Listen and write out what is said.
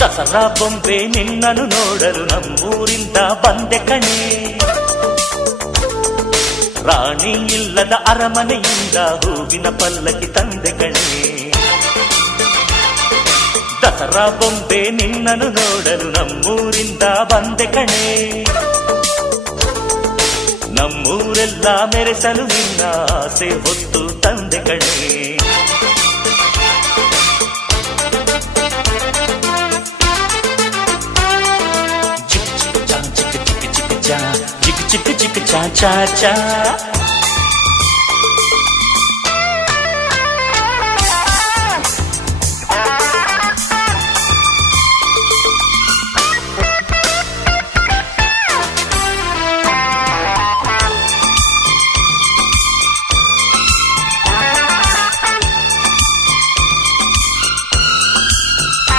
ದಸರಾ ಬೊಂಬೆ ನಿನ್ನನ್ನು ನೋಡಲು ನಮ್ಮೂರಿಂದ ಬಂದೆ ಕಣೆ. ರಾಣಿ ಇಲ್ಲದ ಅರಮನೆಯಿಂದ ಹೂವಿನ ಪಲ್ಲಕ್ಕಿ ತಂದೆ ಕಣೆ. ದಸರಾ ಬೊಂಬೆ ನಿನ್ನನ್ನು ನೋಡಲು ನಮ್ಮೂರಿಂದ ಬಂದೆ ಕಣೆ. ನಮ್ಮೂರೆಲ್ಲ ಮೆರೆಸಲು ನಿನ್ನ ಆಸೆ ಹೊತ್ತು ತಂದೆ ಕಣೆ. ಚಿಕ್ಕ ಚಿಕ್ಕ ಚಾ ಚಾ ಚಾ ಚಾ